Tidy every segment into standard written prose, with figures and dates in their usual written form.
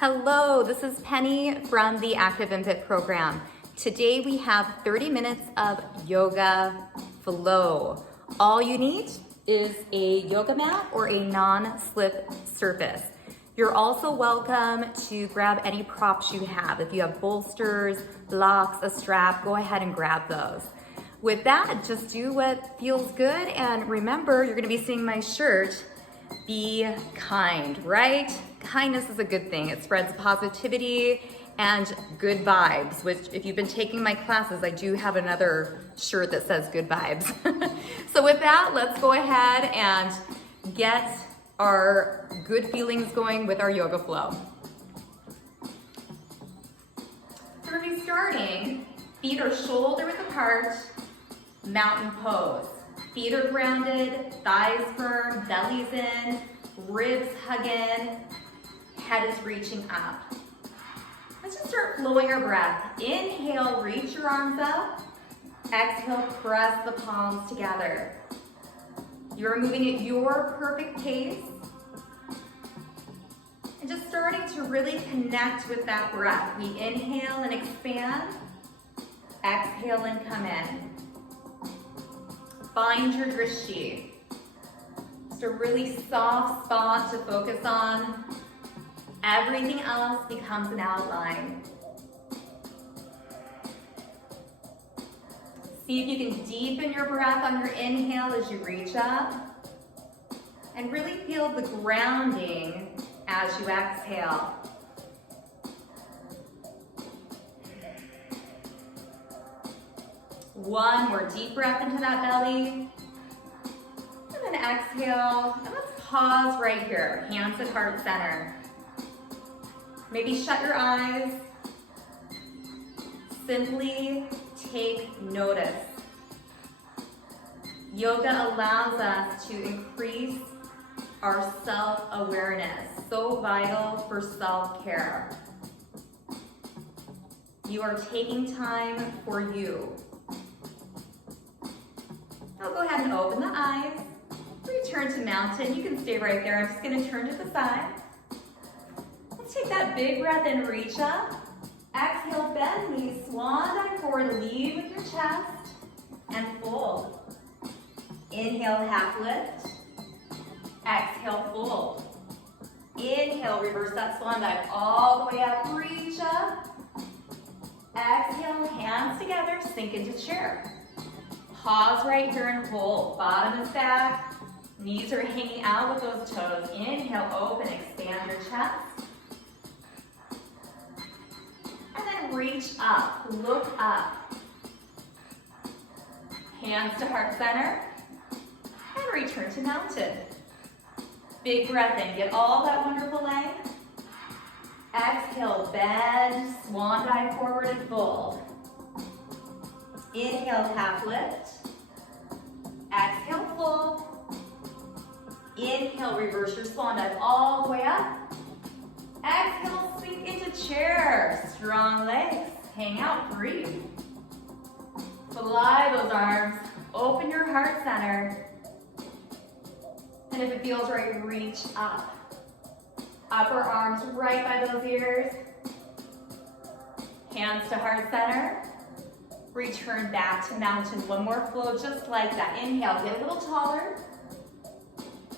Hello, this is Penny from the Active&Fit program. Today we have 30 minutes of yoga flow. All you need is a yoga mat or a non-slip surface. You're also welcome to grab any props you have. If you have bolsters, blocks, a strap, go ahead and grab those. With that, just do what feels good, and remember, you're gonna be seeing my shirt, Be Kind, right? Kindness is a good thing. It spreads positivity and good vibes, which if you've been taking my classes, I do have another shirt that says good vibes. So with that, let's go ahead and get our good feelings going with our yoga flow. So we're gonna be starting, feet are shoulder width apart, mountain pose. Feet are grounded, thighs firm, belly's in, ribs hug in, head is reaching up. Let's just start flowing our breath. Inhale, reach your arms up. Exhale, press the palms together. You're moving at your perfect pace. And just starting to really connect with that breath. We inhale and expand. Exhale and come in. Find your drishti. Just a really soft spot to focus on. Everything else becomes an outline. See if you can deepen your breath on your inhale as you reach up. And really feel the grounding as you exhale. One more deep breath into that belly. And then exhale. And let's pause right here. Hands at heart center. Maybe shut your eyes. Simply take notice. Yoga allows us to increase our self-awareness. So vital for self-care. You are taking time for you. Now go ahead and open the eyes. Return to mountain. You can stay right there. I'm just going to turn to the side. Let's take that big breath and reach up. Exhale, bend knees, swan dive forward, lead with your chest, and fold. Inhale, half lift. Exhale, fold. Inhale, reverse that swan dive all the way up, reach up. Exhale, hands together, sink into chair. Pause right here and hold. Bottom is back. Knees are hanging out with those toes. Inhale, open, expand your chest. And then reach up, look up. Hands to heart center. And return to mountain. Big breath in, get all that wonderful length. Exhale, bend, swan dive forward and fold. Inhale, half lift. Exhale, fold. Inhale, reverse your swan dive all the way up. Exhale, sink into chair. Strong legs, hang out, breathe. Fly those arms, open your heart center. And if it feels right, reach up. Upper arms right by those ears. Hands to heart center. Return back to mountain. One more flow just like that. Inhale, get a little taller.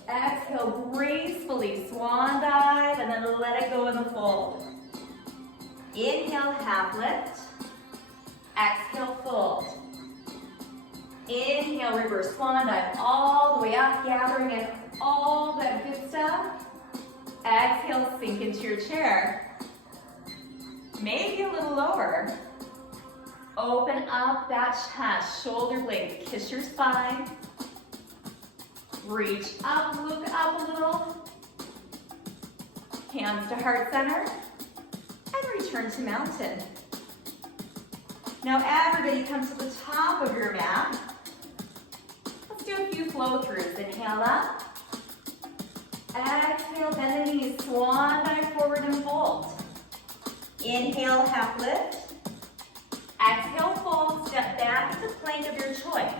Exhale, gracefully swan dive, and then let it go in the fold. Inhale, half lift. Exhale, fold. Inhale, reverse swan dive all the way up, gathering in all that good stuff. Exhale, sink into your chair. Maybe a little lower. Open up that chest, shoulder blades, kiss your spine. Reach up, look up a little. Hands to heart center. And return to mountain. Now everybody come to the top of your mat. Let's do a few flow throughs. Inhale up. Exhale, bend the knees, swan dive forward and fold. Inhale, half lift. Exhale, fold, step back into plank of your choice.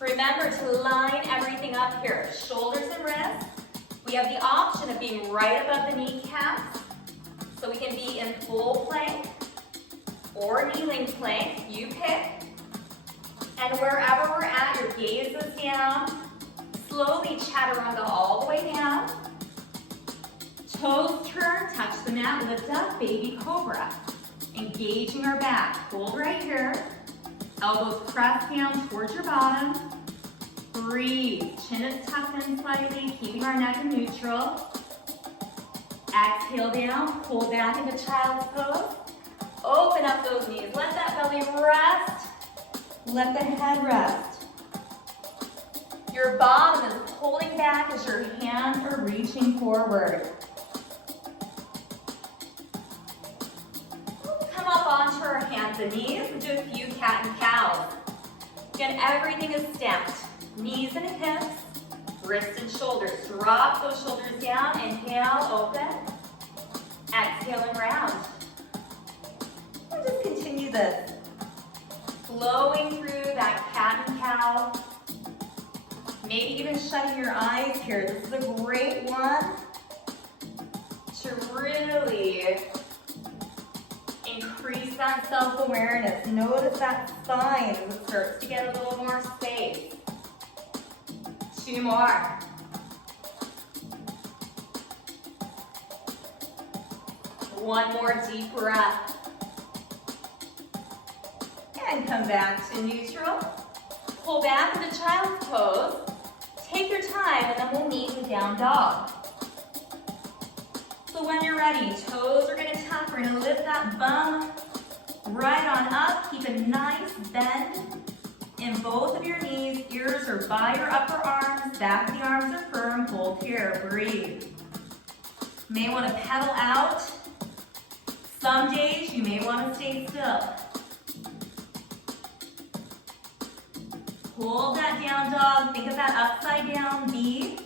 Remember to line everything up here. Shoulders and wrists. We We have the option of being right above the kneecaps, so we can be in full plank or kneeling plank, you pick. And wherever we're at, your gaze is down. Slowly chaturanga all the way down. Toes turn, touch the mat, lift up, baby cobra. Engaging our back. Hold right here. Elbows press down towards your bottom. Breathe. Chin is tucked in slightly, keeping our neck in neutral. Exhale down, pull back into child's pose. Open up those knees. Let that belly rest. Let the head rest. Your bottom is pulling back as your hands are reaching forward. Come up onto our hands and knees and do a few cat and cows. Again, everything is stacked. Knees and hips, wrists and shoulders. Drop those shoulders down. Inhale, open. Exhale and round. And just continue this. Flowing through that cat and cow. Maybe even shutting your eyes here. This is a great one to really increase that self-awareness. Notice that spine as it starts to get a little more space. 2 more. One more deep breath. And come back to neutral. Pull back into child's pose. Take your time and then we'll meet in down dog. So when you're ready, toes are gonna tuck. We're gonna lift that bum right on up. Keep a nice bend in both of your knees. Ears are by your upper arms. Back of the arms are firm. Hold here, breathe. May wanna pedal out. Some days you may wanna stay still. Hold that down dog. Think of that upside down V.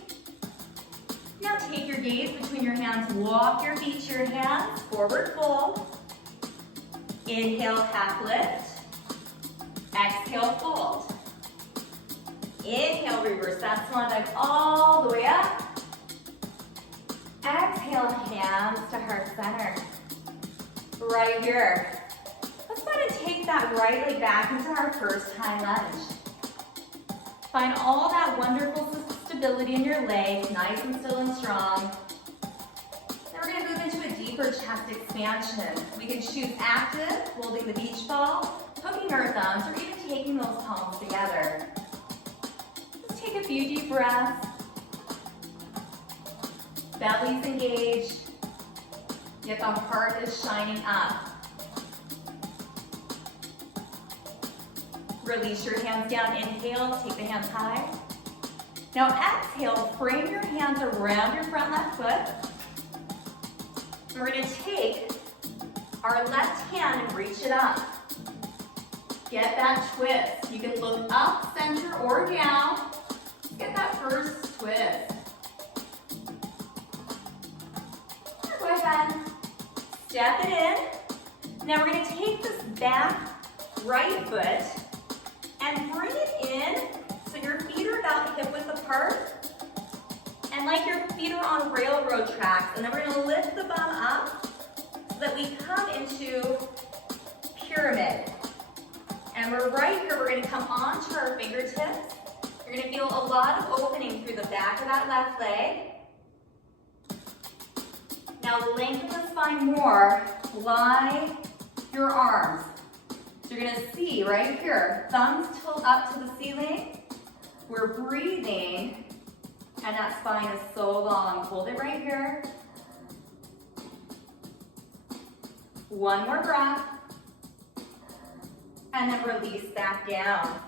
Now take your gaze between your hands. Walk your feet to your hands. Forward fold. Inhale, half lift. Exhale, fold. Inhale, reverse that swan dive all the way up. Exhale, hands to heart center. Right here. Let's go ahead and take that right leg back into our first high lunge. Find all that wonderful stability in your legs, nice and still and strong. Then we're gonna move into a deeper chest expansion. We can choose active, holding the beach ball, hooking our thumbs, or even taking those palms together. Just take a few deep breaths. Belly's engaged, yet the heart is shining up. Release your hands down, inhale, take the hands high. Now exhale, frame your hands around your front left foot. We're gonna take our left hand and reach it up. Get that twist. You can look up, center, or down. Get that first twist. Go ahead, step it in. Now we're gonna take this back right foot and bring it in so your feet are about hip width apart and like your feet are on railroad tracks. And then we're gonna lift the bum up so that we come into pyramid. And we're right here, we're gonna come onto our fingertips. You're gonna feel a lot of opening through the back of that left leg. Now lengthen the spine more, fly your arms. So you're gonna see right here, thumbs tilt up to the ceiling. We're breathing, and that spine is so long. Hold it right here. One more breath. And then release back down.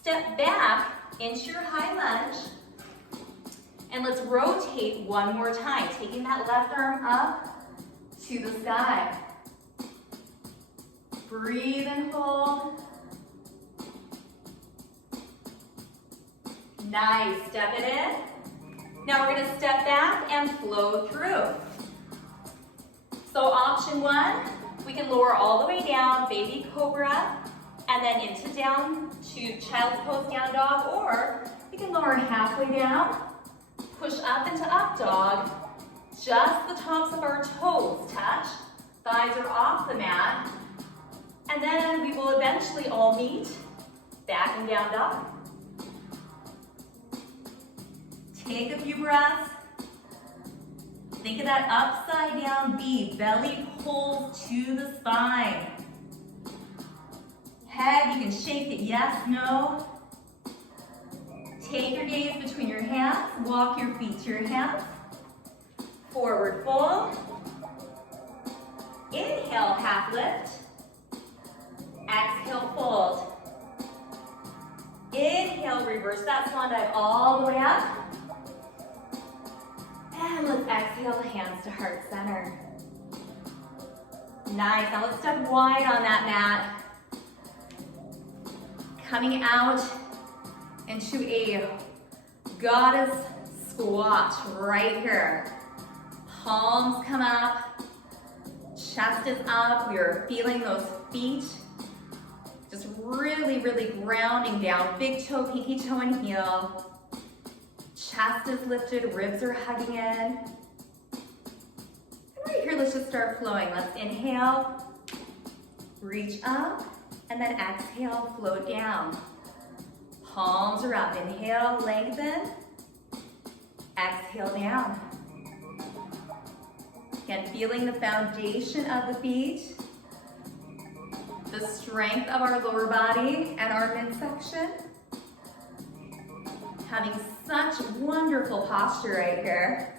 Step back into your high lunge. And let's rotate one more time, taking that left arm up to the sky. Breathe and hold. Nice, step it in. Now we're gonna step back and flow through. So option one, we can lower all the way down, baby cobra, and then into down to child's pose down dog, or we can lower halfway down, Push up into up dog. Just the tops of our toes touch. Thighs are off the mat. And then we will eventually all meet back in down dog. Take a few breaths. Think of that upside down V, belly pulls to the spine. Head, you can shake it, yes, no. Take your gaze between your hands, walk your feet to your hands. Forward fold. Inhale, half lift. Exhale, fold. Inhale, reverse that swan dive all the way up. And let's exhale, hands to heart center. Nice, now let's step wide on that mat. Coming out into a goddess squat right here. Palms come up, chest is up. We are feeling those feet. Just really, really grounding down. Big toe, pinky toe, and heel. Chest is lifted, ribs are hugging in. And right here, let's just start flowing. Let's inhale, reach up, and then exhale, float down. Palms are up. Inhale, lengthen. Exhale, down. Again, feeling the foundation of the feet, the strength of our lower body and our midsection. Having such wonderful posture right here.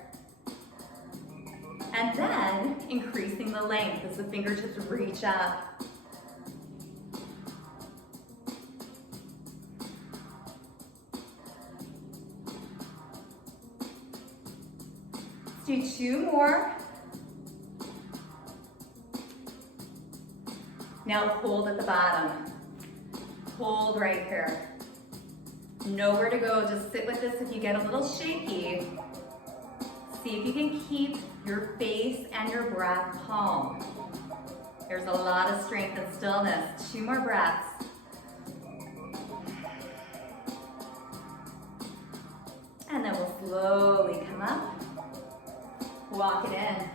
And then increasing the length as the fingertips reach up. Let's do two more. Now hold at the bottom. Hold right here. Nowhere to go, just sit with this if you get a little shaky. See if you can keep your face and your breath calm. There's a lot of strength and stillness. Two more breaths. And then we'll slowly come up. Walk it in.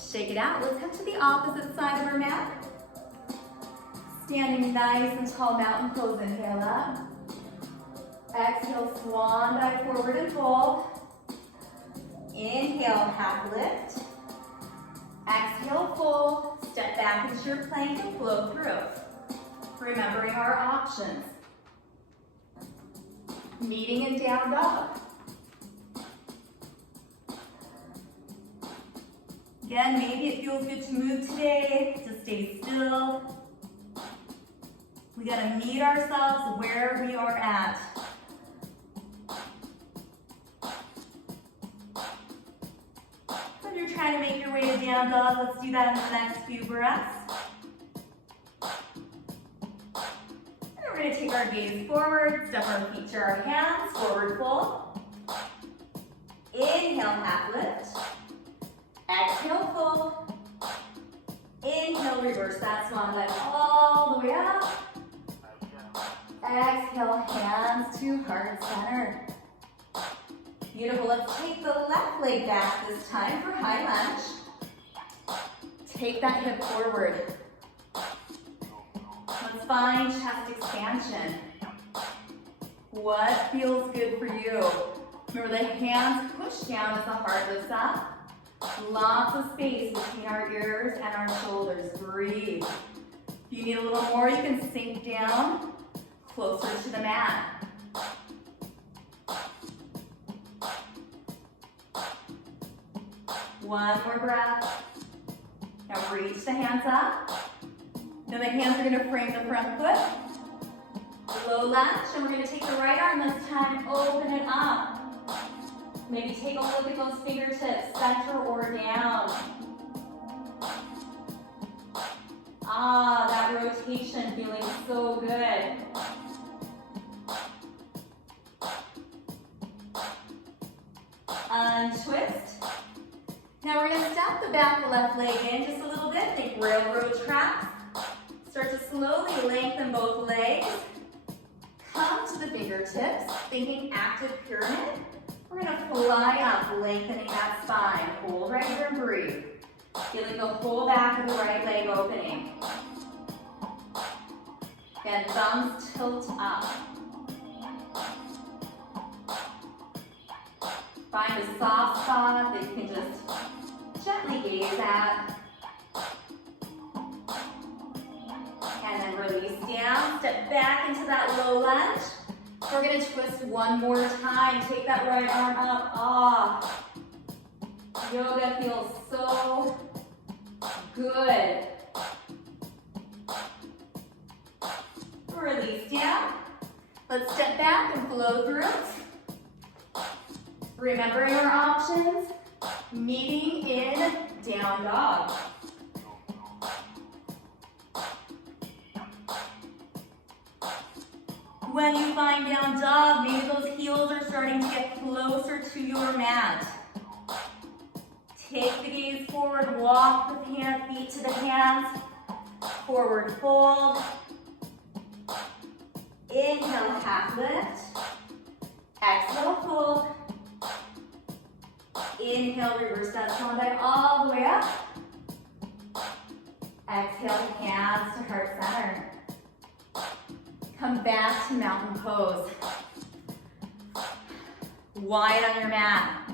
Shake it out. Let's come to the opposite side of our mat. Standing nice and tall, mountain pose. Inhale up. Exhale, swan dive forward and fold. Inhale, half lift. Exhale, fold. Step back into your plank and flow through. Remembering our options. Meeting in down dog. Again, maybe it feels good to move today, to stay still. We gotta meet ourselves where we are at. When you're trying to make your way to down dog, let's do that in the next few breaths. And we're gonna take our gaze forward, step our feet to our hands, forward fold. Inhale, half lift. Exhale, fold. Inhale, reverse that swan dive all the way up. Exhale, hands to heart center. Beautiful. Let's take the left leg back this time for high lunge. Take that hip forward. Let's find chest expansion. What feels good for you? Remember, the hands push down as the heart lifts up. Lots of space between our ears and our shoulders. Breathe. If you need a little more, you can sink down closer to the mat. One more breath. Now reach the hands up. Now the hands are going to frame the front foot. Low lunge, and we're going to take the right arm this time and open it up. Maybe take a look at those fingertips, center or down. Ah, that rotation feeling so good. Untwist. Now we're going to step the back of the left leg in just a little bit. Think railroad tracks. Start to slowly lengthen both legs. Come to the fingertips, thinking active pyramid. We're gonna fly up, lengthening that spine. Hold right here and breathe. Feeling the whole back of the right leg opening. Again, thumbs tilt up. Find a soft spot that you can just gently gaze at. And then release down. Step back into that low lunge. We're gonna twist one more time. Take that right arm up. Ah. Yoga feels so good. Release down. Let's step back and flow through it. Remembering our options. Meeting in down dog. When you find down dog, maybe those heels are starting to get closer to your mat. Take the gaze forward, walk the feet to the hands. Forward fold. Inhale, half lift. Exhale, fold. Inhale, reverse that swan dive all the way up. Exhale, hands to heart center. Come back to mountain pose. Wide on your mat.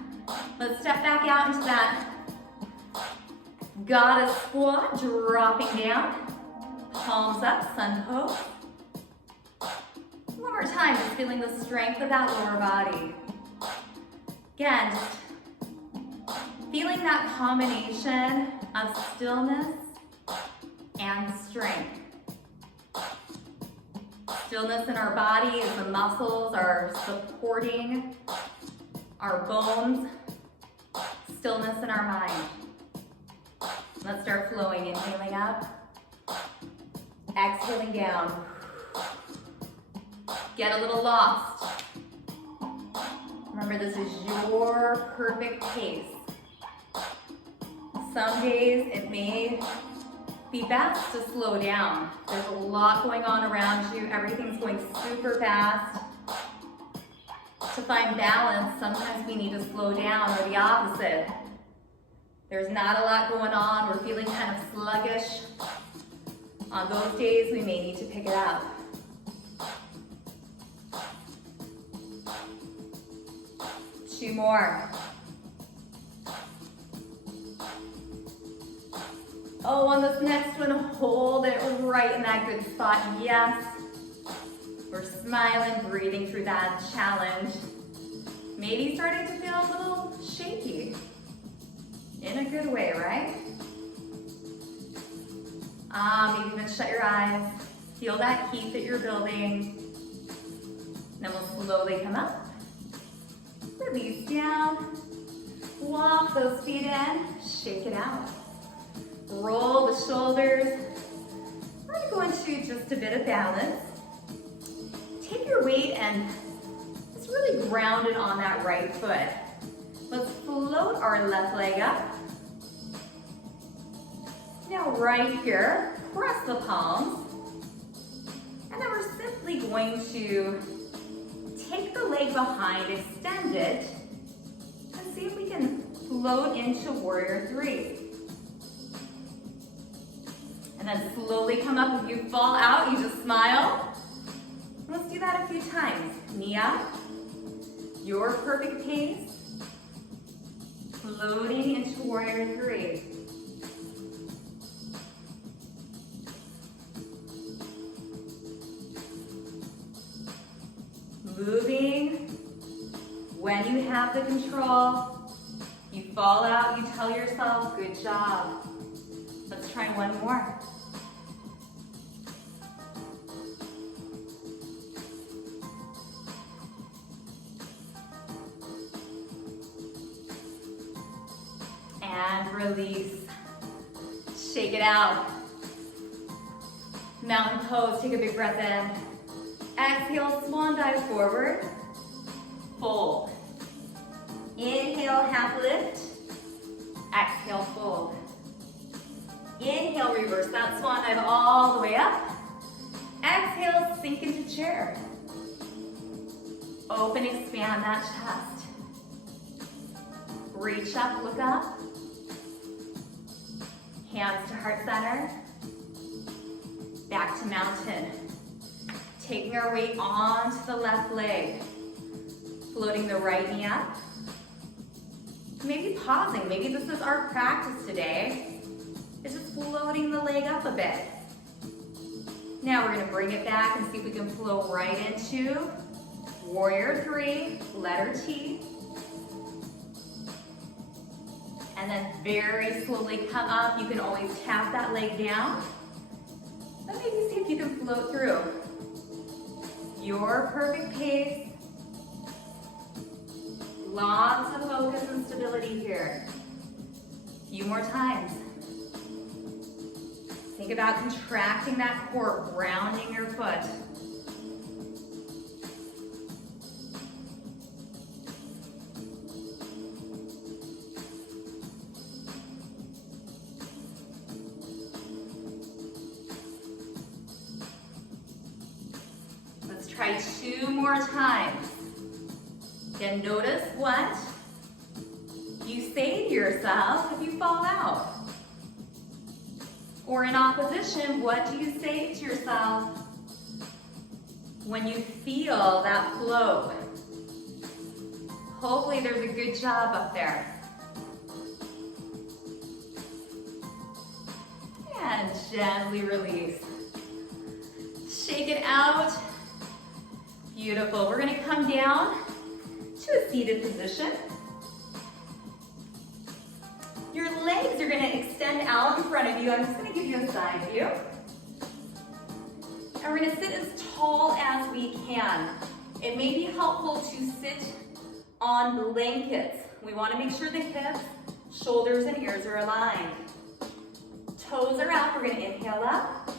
Let's step back out into that goddess squat, dropping down. Palms up, sun pose. One more time, just feeling the strength of that lower body. Again, just feeling that combination of stillness and strength. Stillness in our body as the muscles are supporting our bones. Stillness in our mind. Let's start flowing, inhaling up, exhaling down. Get a little lost. Remember, this is your perfect pace. Some days it may be best to slow down. There's a lot going on around you. Everything's going super fast. To find balance, sometimes we need to slow down, or the opposite. There's not a lot going on. We're feeling kind of sluggish. On those days, we may need to pick it up. Two more. Oh, on this next one, hold it right in that good spot. Yes. We're smiling, breathing through that challenge. Maybe starting to feel a little shaky. In a good way, right? Maybe even shut your eyes. Feel that heat that you're building. Then we'll slowly come up. Release down. Walk those feet in. Shake it out. Roll the shoulders. We're going to go into just a bit of balance. Take your weight and it's really grounded on that right foot. Let's float our left leg up. Now right here, press the palms. And then we're simply going to take the leg behind, extend it, and see if we can float into warrior three. And then slowly come up. If you fall out, you just smile. Let's do that a few times. Knee up. Your perfect pace. Floating into warrior three. Moving. When you have the control, you fall out, you tell yourself, good job. Let's try one more. And release. Shake it out. Mountain pose, take a big breath in. Exhale, swan dive forward. Fold. Inhale, half lift. Exhale, fold. Inhale, reverse that swan dive all the way up. Exhale, sink into chair. Open, expand that chest. Reach up, look up. Hands to heart center. Back to mountain. Taking our weight onto the left leg. Floating the right knee up. Maybe pausing. Maybe this is our practice today. It's just floating the leg up a bit. Now we're going to bring it back and see if we can flow right into Warrior 3, letter T. And then very slowly come up. You can always tap that leg down. But maybe see if you can float through. Your perfect pace. Lots of focus and stability here. A few more times. Think about contracting that core, grounding your foot. Let's try 2 more times. Then notice what you say to yourself if you fall out. Or in opposition, what do you say to yourself when you feel that flow? Hopefully there's a good job up there. And gently release. Shake it out. Beautiful. We're going to come down to a seated position. Your legs are going to extend out in front of you. I'm just going to give you a side view. And we're going to sit as tall as we can. It may be helpful to sit on blankets. We want to make sure the hips, shoulders, and ears are aligned. Toes are out. We're going to inhale up.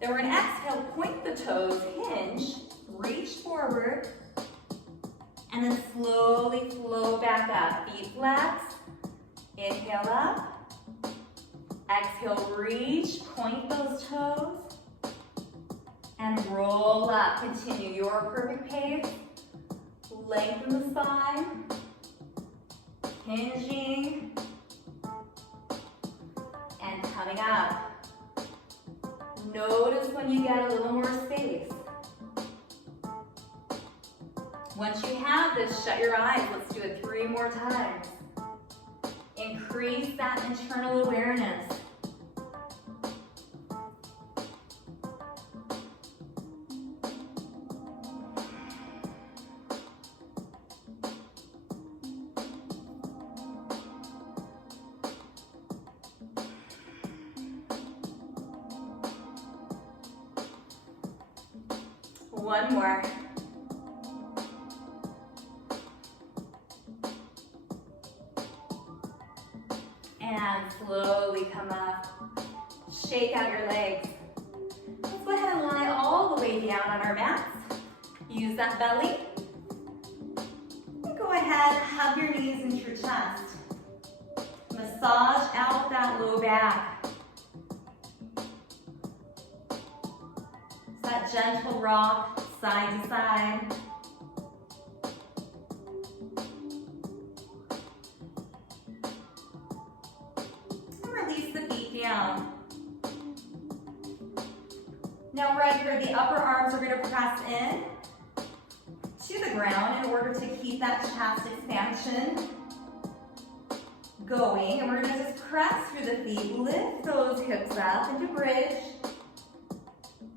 Then we're going to exhale, point the toes, hinge, reach forward, and then slowly flow back up. Feet flex. Inhale up. Exhale, reach, point those toes, and roll up. Continue your perfect pace. Lengthen the spine. Hinging. And coming up. Notice when you get a little more space. Once you have this, shut your eyes. Let's do it 3 more times. Increase that internal awareness. One more. And slowly come up. Shake out your legs. Let's go ahead and lie all the way down on our mats. Use that belly. And go ahead, hug your knees into your chest. Massage out that low back. It's that gentle rock, side to side. Down. Now right here, the upper arms are going to press in to the ground in order to keep that chest expansion going. And we're going to just press through the feet, lift those hips up into bridge,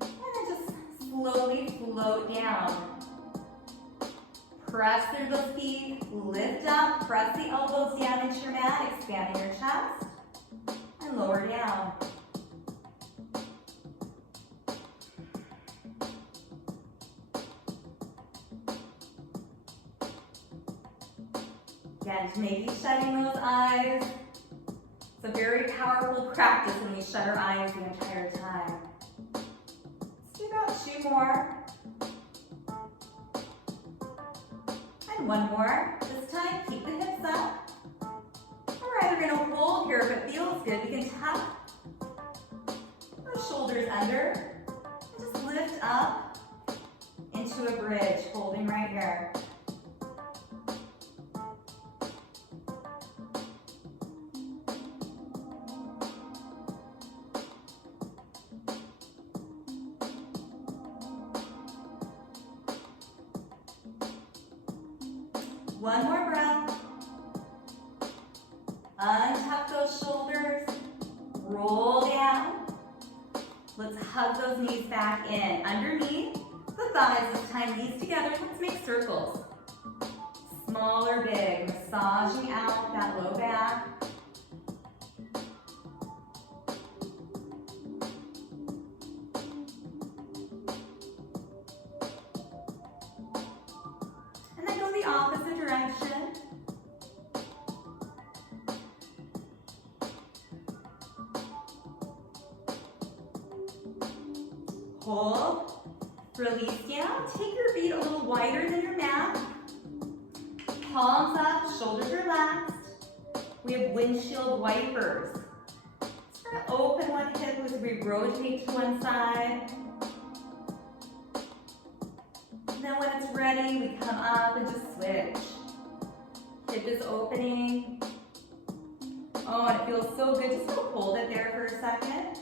and then just slowly float down. Press through those feet, lift up, press the elbows down into your mat, expanding your chest. And lower down. Again, maybe shutting those eyes. It's a very powerful practice when we shut our eyes the entire time. Let's do about 2 more. And 1 more. This time, keep the hips up. We're either going to hold here if it feels good. We can tuck those shoulders under and just lift up into a bridge, holding right here. One more breath. Untuck those shoulders. Roll down. Let's hug those knees back in. Underneath the thighs, let's tie knees together. Let's make circles. Small or big, massaging out that low back. And then go the opposite direction. Hold, release down. Take your feet a little wider than your mat. Palms up, shoulders relaxed. We have windshield wipers. Just going to open one hip as we rotate to one side. And then when it's ready, we come up and just switch. Hip is opening. Oh, and it feels so good. Just go hold it there for a second.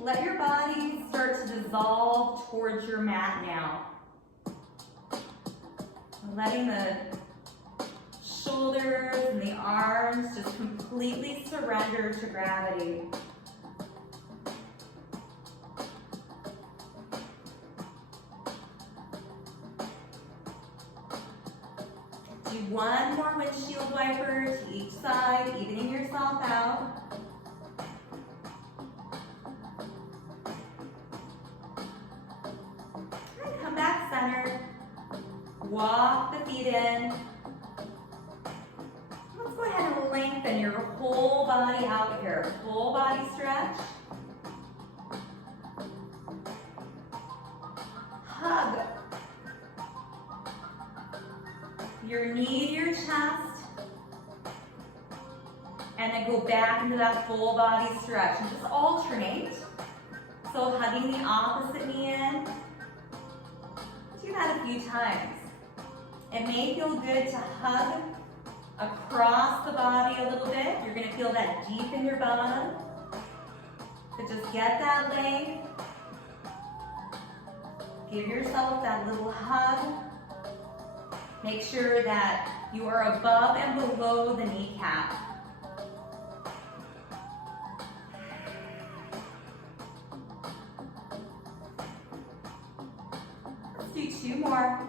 Let your body start to dissolve towards your mat now. Letting the shoulders and the arms just completely surrender to gravity. Do one more windshield wiper to each side, evening yourself out. And come back centered. Walk the feet in. Let's go ahead and lengthen your whole body out here. Full body stretch. Hug your knee to your chest. And then go back into that full body stretch. And just alternate. So hugging the opposite knee in. Do that a few times. It may feel good to hug across the body a little bit. You're going to feel that deep in your bottom. So just get that length. Give yourself that little hug. Make sure that you are above and below the kneecap. Let's do two more.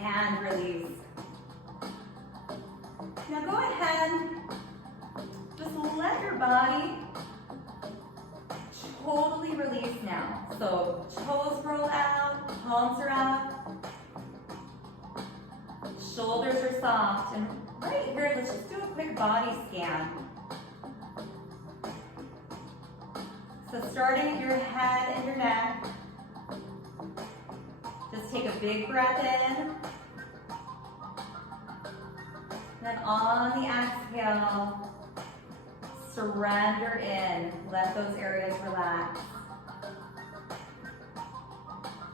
And release. Now go ahead, just let your body totally release now. So toes roll out, palms are up, shoulders are soft. And right here, let's just do a quick body scan. So starting at your head and your neck, just take a big breath in. Then on the exhale, surrender in. Let those areas relax.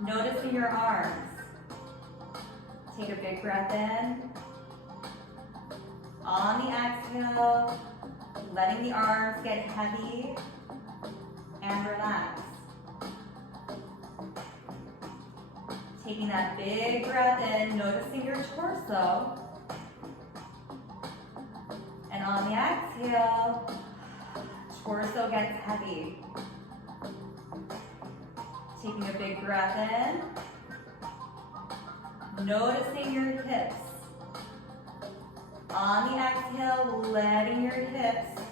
Noticing your arms. Take a big breath in. On the exhale, letting the arms get heavy and relax. Taking that big breath in, noticing your torso. And on the exhale, torso gets heavy. Taking a big breath in. Noticing your hips. On the exhale, letting your hips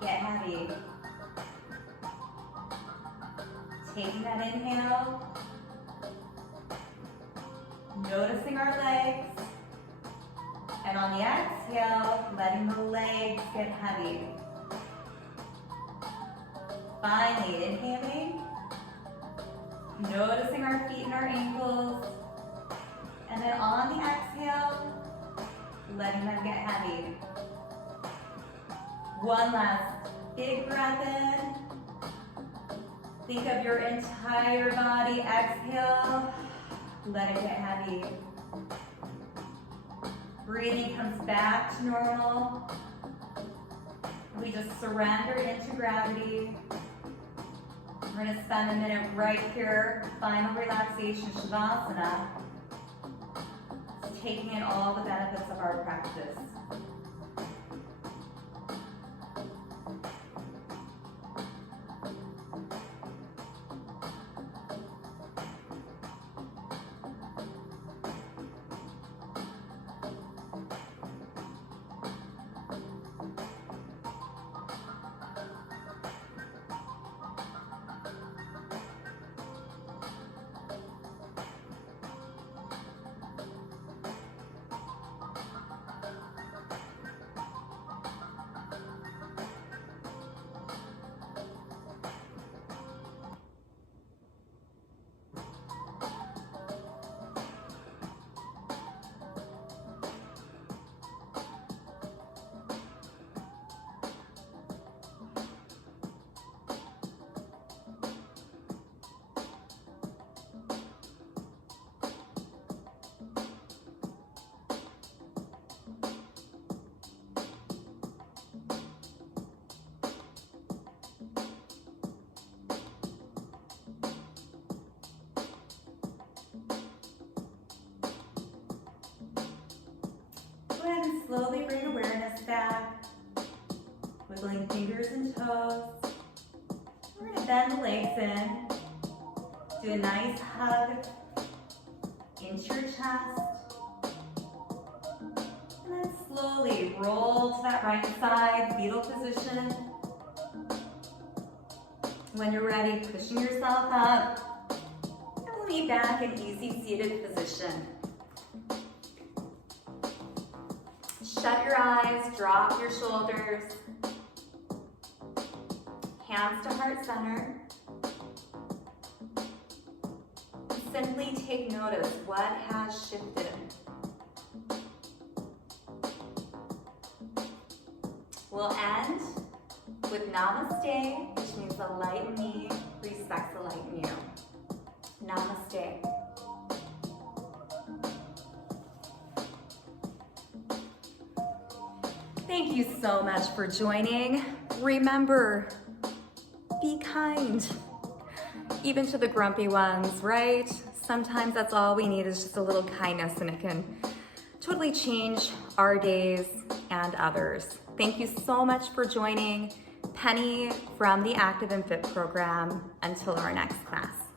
get heavy. Taking that inhale. Noticing our legs. And on the exhale, letting the legs get heavy. Finally, inhaling. Noticing our feet and our ankles. And then on the exhale, letting them get heavy. One last big breath in. Think of your entire body. Exhale. Let it get heavy. Breathing comes back to normal. We just surrender into gravity. We're gonna spend a minute right here, final relaxation, Shavasana, taking in all the benefits of our practice. Go ahead and slowly bring awareness back, wiggling fingers and toes. We're gonna bend the legs in, do a nice hug into your chest, and then slowly roll to that right side, fetal position. When you're ready, pushing yourself up, and lean back in easy seated position. Shut your eyes, drop your shoulders, hands to heart center. Simply take notice what has shifted. We'll end with Namaste, which means the light in me respects the light in you. Namaste. Thank you so much for joining. Remember, be kind, even to the grumpy ones, right? Sometimes that's all we need is just a little kindness, and it can totally change our days and others. Thank you so much for joining. Penny from the Active and Fit program. Until our next class.